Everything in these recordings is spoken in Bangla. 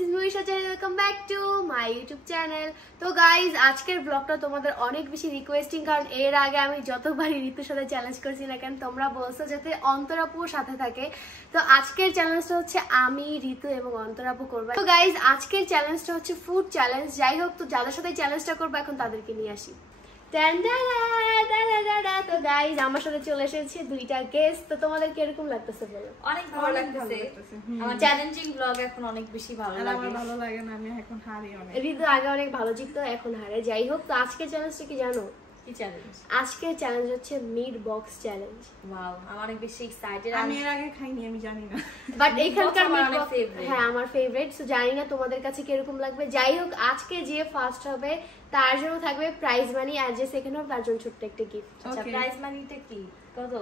is Moisha Chai. Welcome back to my YouTube channel. তো গাইজ আজকের ব্লগটা তোমাদের অনেক বেশি রিকোয়েস্টিং, কারণ এর আগে আমি যতবারই ঋতুর সাথে চ্যালেঞ্জ করছি না কেন তোমরা বলছো যাতে অন্তরাপুর সাথে থাকে। তো আজকের চ্যালেঞ্জটা হচ্ছে আমি, ঋতু এবং অন্তরাপু করবো। তো গাইজ আজকের চ্যালেঞ্জটা হচ্ছে ফুড চ্যালেঞ্জ। যাই হোক, তো যাদের সাথে চ্যালেঞ্জটা করবো এখন তাদেরকে নিয়ে আসি। তো গাইজ আমার সাথে চলে এসেছে দুইটা গেস্ট। তো তোমাদের কিরকম লাগতেছে বলো? অনেক ভালো লাগতেছে। আমার চ্যালেঞ্জিং ব্লগ এখন অনেক বেশি ভালো লাগে। আমার ভালো লাগে না, আমি এখন হারি অনেক। ঋতু আগে অনেক ভালো জিততো, এখন হারে। যাই হোক, তো আজকের চ্যালেঞ্জটা কি জানো? কি চ্যালেঞ্জ? আজকের চ্যালেঞ্জ হচ্ছে মিট বক্স চ্যালেঞ্জ। ওয়াও, আমি অনেক বেশি এক্সাইটেড। আমি এর আগে খাইনি, আমি জানি না, বাট এখানকার আমার অনেক ফেভারিট। হ্যাঁ, আমার ফেভারিট। সো জানি না তোমাদের কাছে কিরকম লাগবে। যাই হোক, আজকে যে ফার্স্ট হবে তার জন্য থাকবে প্রাইজ মানি, আর যে সেকেন্ড হবে তার জন্য ছোট্ট একটা গিফট। আচ্ছা, প্রাইজ মানিটা কি? কত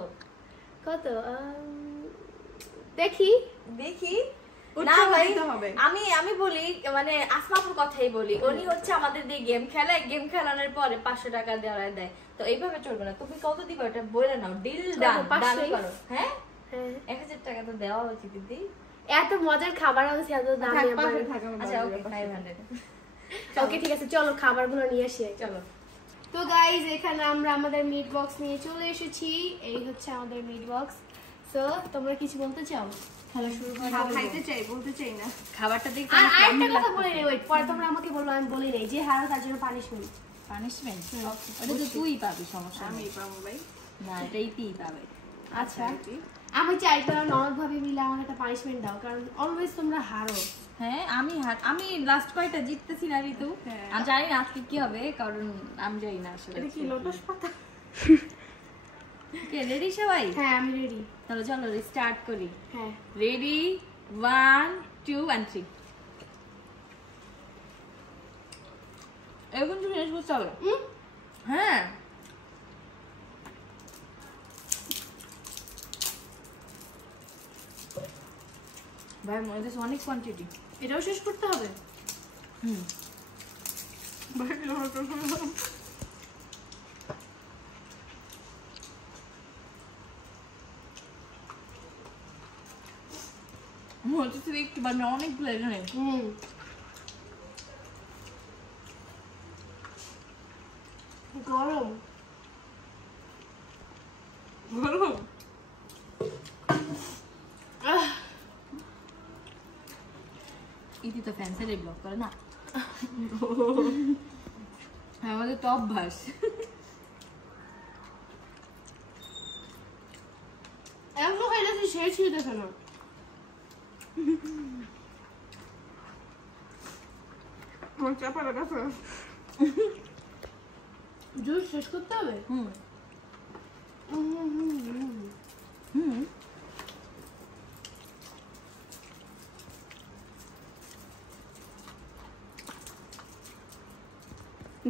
কত দেখি দেখি না ভাই, আমি বলি, মানে আসমাপুর কথাই বলি। উনি হচ্ছে আমাদের দিয়ে গেম খেলায়, গেম খেলানোর পরে 500 টাকা দেওয়া দেয়। তো এইভাবে চলবে না, তুমি কত দিবে ওটা বলে নাও। ডিল ডান করো। হ্যাঁ, 1000 টাকা তো দেওয়া উচিত দিদি। এত মজার খাবার আছে, এত দামি। আচ্ছা ওকে, 500। ওকে ঠিক আছে, চলো খাবারগুলো নিয়ে আসি। চলো। তো গাইজ এখানে আমরা আমাদের মিট বক্স নিয়ে চলে এসেছি। এই হচ্ছে আমাদের মিট বক্স। সো তোমরা কিছু বলতে চাও? খেলা শুরু করে খাইতে চাই, বলতে চাই না। খাবারটা দেখতে আর একটা কথা বলে নেই, ওয়েট, পরে তোমরা আমাকে বলো আমি বলি নাই। যে হারো তার জন্য পানিশমেন্ট। ওটা তো তুই পাবি, সমস্যা আমি পাবো ভাই। না, এটাই তুই পাবে। আচ্ছা, আমি চাই তোমরা নরদ ভাবে মিলে আমাকে একটা পানিশমেন্ট দাও, কারণ অলওয়েজ তোমরা হারো। হ্যাঁ, আমি লাস্ট কয়টা জিততেছি না ঋতু। আমি জানি না আজকে কি হবে, কারণ আমি জানি না আসলে। এটা কি লোটস পাতা? কে রেডি সবাই? হ্যাঁ, আমি রেডি। তাহলে চলো স্টার্ট করি। হ্যাঁ, রেডি, 1 2 1 3। এখন তুমি জিনিস বুঝতে হবে। হ্যাঁ, ভাই মনে হচ্ছে অনেক কোয়ান্টিটি। এটাও শেষ করতে হবে। ভাই লোটস মনে হচ্ছে একটু বানানো অনেকগুলো এখানে। গরম গরম। ইতি তো ফ্যান্সের ব্লগ করে না। আমাদের তো অভ্যাস। এমন খাইলে তুই শেষ হয়ে দেখে না। আমার চাপা লাগাছে। জুস শেষ করতে হবে।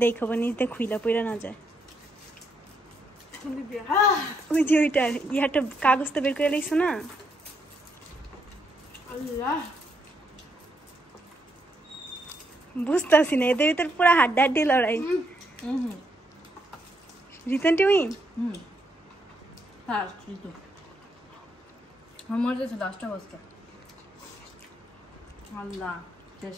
দেখো নিচে খুইলা পইরা না যায়। ওই যে ওইটার ইয়াটা কাগজটা বের করে লাইছো না? আল্লাহ, বুঝতেছি না, এদের ভিতর পুরো হাড্ডাহাড্ডি লড়াই। Recently win. আমার কাছে 10টা বস্তা। আল্লাহ শেষ।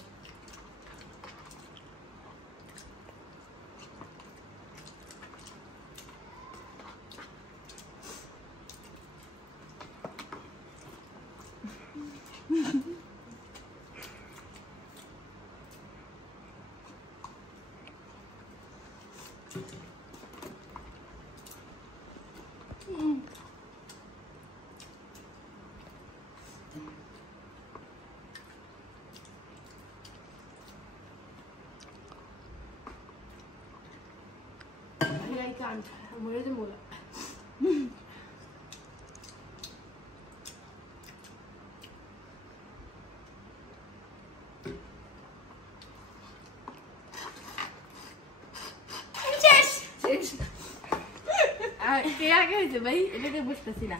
I can't. I'm already mola. কে আগে হয়েছে ভাই? এটাকে বুঝতেছি না।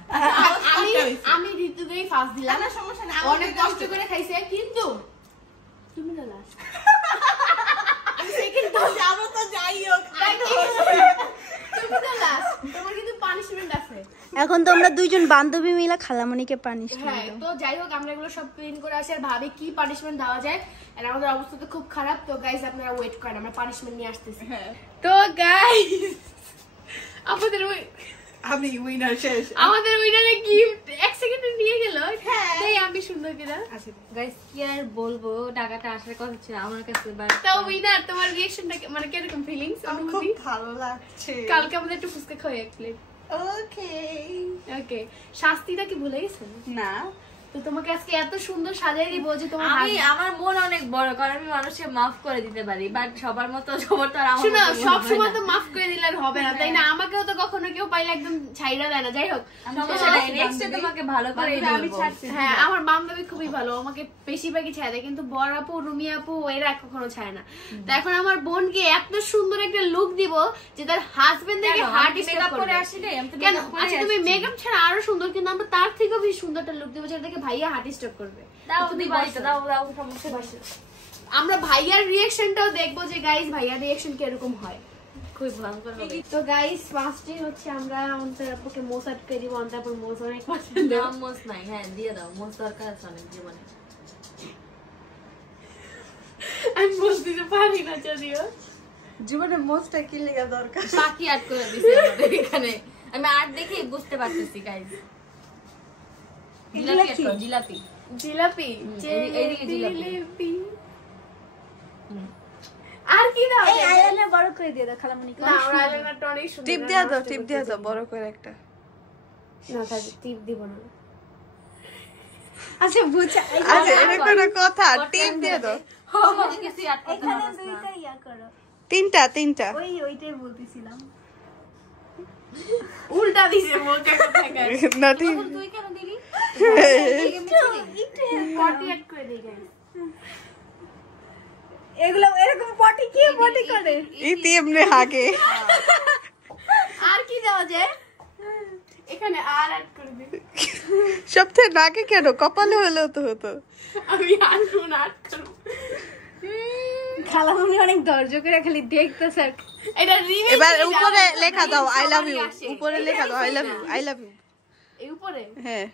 আমি ঋতুকেই ফার্স্ট দিলাম। না সমস্যা না, অনেক কষ্ট করে খাইছে, কিন্তু তুমি না লাস্ট। আমি সেকেন্ড তো যাবো, তো যাই হোক। তুমি না লাস্ট। তোমার কিন্তু পানিশমেন্ট আছে। এখন তোমরা দুই দুজন বান্ধবী মিলে খালামণিকে পানিশমেন্ট হ্যাঁ, তো যাই হোক আমরা এগুলো সব ক্লিন করে আসি আর ভাবি কি পানিশমেন্ট দেওয়া যায়। আর আমাদের অবস্থা তো খুব খারাপ। তো গাইস আপনারা ওয়েট করেন, আমরা পানিশমেন্ট নিয়ে আসতেছি। তো গাইস আমাদের আমি উইনার শেষ। আমাদের উইনারে গিফট 1 সেকেন্ডে নিয়ে গেল। তাই আমি সুন্দর কিনা গাইস কি আর বলবো, টাকাটা আসার কথা ছিল আমার কাছে। তো উইনার তোমার রিঅ্যাকশনটা মানে কিরকম ফিলিংস? আমার খুব ভালো লাগছে। কালকে আমাদের একটু ফুচকা খাওয়াই এক প্লেট। ওকে ওকে, শাস্তিটা কি ভুলে গেছো? না, তো তোমাকে আজকে এত সুন্দর সাজিয়ে দিব যে তোমার আমার মন অনেক বড়, কারণ আমি মানুষকে মাফ করে দিতে পারি, বাট সবার মতো সবার তো আর আমার শোনো, মতো সব হবে সময় না। তো মাফ করে দিলে আর হবে না, তাই না? আমাকেও তো কখনো কেউ পাইলে একদম ছাইড়া দেয় না। যাই হোক, সমস্যা নাই, next এ তোমাকে ভালো করে আমি ছাড়ছি। হ্যাঁ, আমার বান্ধবী খুবই ভালো, আমাকে বেশিরভাগই ছায় দেয়, কিন্তু বড় আপু, রুমি আপু এরা কখনো ছায় না। তো এখন আমার বোনকে এত সুন্দর একটা লুক দিব যে তার হাজবেন্ড দেখে হার্ট স্টপ করে আসলে কেন? আচ্ছা তুমি মেকআপ ছাড়া আরো সুন্দর, কিন্তু আমরা তার থেকেও বেশি সুন্দর একটা লুক দিব যেটা দেখে ভাইয়া হার্ট স্টপ করবে। আমরা ভাইয়ার রিঅ্যাকশনটাও দেখবো যে গাইস ভাইয়ার রিঅ্যাকশন কিরকম হয়। খুব ভয়ঙ্কর হবে। তো গাইস ফার্স্টে হচ্ছে আমরা অন্তর আপুকে মোস আটকে দিব। অন্তর আপুর মোস অনেক পছন্দ। না মোস নাই, হ্যাঁ দিয়ে দাও, মোস দরকার আছে অনেক জীবনে। আমি বলতে পারি না যদিও। জীবনে মোস্টটা কি লেগে দরকার? পাখি আর্ট করে দিছে আমাদের এখানে, আমি আর্ট দেখে বুঝতে পারতেছি গাইস। জিলাপি আর্ট, জিলাপি জিলাপি, এইদিকে জিলাপি। জিলাপি। আর কি দাও? এই আইলাইনার বড় করে দিয়ে দাও খালামণিকে। না, ওর আইলাইনারটা অনেক সুন্দর। টিপ দিয়া দাও, টিপ দিয়া দাও বড় করে একটা। না, তাই টিপ দিব না। আচ্ছা বুঝা, আচ্ছা এটা কোনো কথা? টিপ দিয়ে দাও। কিছু আর্ট করতে এখানে হবে না। দুইটা ইয়া করো। তিনটা। ওইটাই বলতেছিলাম। উল্টা দিছে মোটা কথা গাইস। না ঠিক। তুই কেন দিলি? পটি অ্যাড করে দেই গাইস। এগুলো এরকম পটি কি পটি করে? ইতি এমনি হাগে। আর কি দেওয়া যায়? এখানে আর অ্যাড করে দিই। সবথেকে নাকে কেন? কপালে হলেও তো হতো। আমি আর শুন অ্যাড করব। খালামণি অনেক ধৈর্য করে খালি দেখতেছে। এটা রিমেক। এবার উপরে লেখা দাও আই লাভ ইউ। উপরে লেখা দাও I love you, I love you. এই উপরে হ্যাঁ।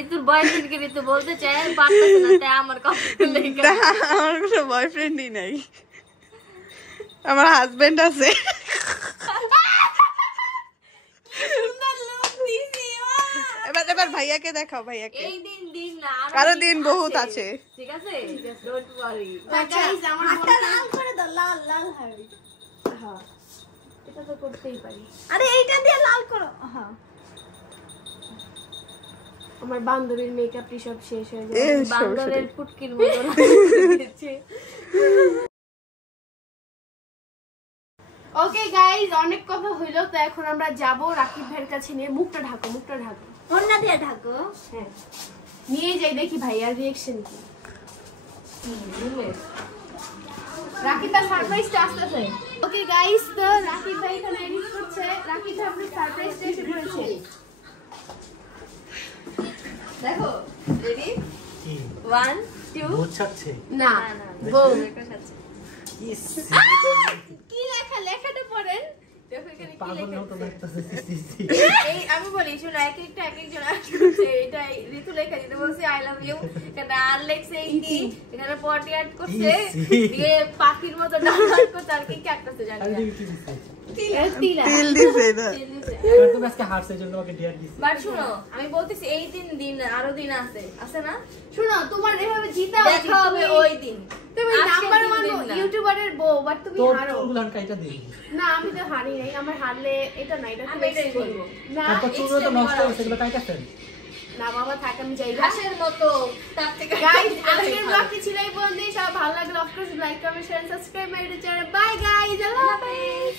ঋতুর বয়ফ্রেন্ডকে ঋতু বলতে চায়, পারতেছে না, তাই আমার কথা লেখা। না, আমার কোনো বয়ফ্রেন্ডই নাই, আমার হাজবেন্ড আছে। এবার ভাইয়াকে দেখাও, ভাইয়াকে। এই দিন না, আরো দিন বহুত আছে। ঠিক আছে, ডোন্ট ওয়ারি। গাইস আমার হাতটা লাল করে দাও, লাল লাল হাড়ি। হ্যাঁ, এটা তো করতেই পারি। আরে এইটা দিয়ে লাল করো। হ্যাঁ, আমার বান্ধবীর মেকআপ সব শেষ হয়ে এ, যায়। বান্দরের পুটকির মতো ওকে গাইস, অনেক কথা হইলো। তো এখন আমরা যাব রাকিব ভাইয়ের কাছে নিয়ে। মুখটা ঢাকো, মুখটা ঢাকো। ওন্না দিয়ে ঢাকো। হ্যাঁ, নিয়ে যাই দেখি ভাইয়ার রিঅ্যাকশন কি। রাকিব ভাই সারপ্রাইজটা আসতেছে। ওকে গাইস, তো রাকিব ভাই এখানে এডিট করছে। রাকিব ভাই আপনার সারপ্রাইজটা এসে পড়েছে। দেখো, রেডি, 1 2 বোঝাচ্ছে না, বউ ইস কি লেখা? লেখাটা পড়েন। দেখো এখানে কি পাগল লেখা মতো আছে। লাগতেছে। এই আমি বলি শুনো, এক একজন আসছে, এটা ঋতু লেখা দিতে বলছে আই লাভ ইউ, এখানে আর লেখছে ইতি, এখানে পটি অ্যাড করছে, দিয়ে পাখির মতো ডান্স করতে, আর কি কি আটকাছে জানি আরে না। কি দিছে? তিলা। তিল দিছে না। এবার তুমি আজকে হারছে জন্য তোমাকে ডিয়ার দিছি। বাট শুনো, আমি বলতেছি এই দিন আরো দিন আছে না, শুনো, তোমার এভাবে জিতা দেখা হবে ওই দিন। তুমি আজকের নাম্বার দিন 1 দিন না। ইউটিউবারের বউ, বাট তুমি তোর হারো। চুলগুলো কাইটা দিই। না, আমি তো হারি নাই। আমার হারলে এটা না, এটা আমি এটাই বলবো। না, তারপর চুলগুলো তো নষ্ট হয়েছে, সেগুলো কাইটা ফেল। না বাবা থাক, আমি যাই। ঘাসের মতো, তার থেকে গাইস, আজকের ব্লগটি ছিল এই পর্যন্তই। সব ভালো লাগলে of course like, comment, share, subscribe my channel. Bye guys, আল্লাহ হাফেজ।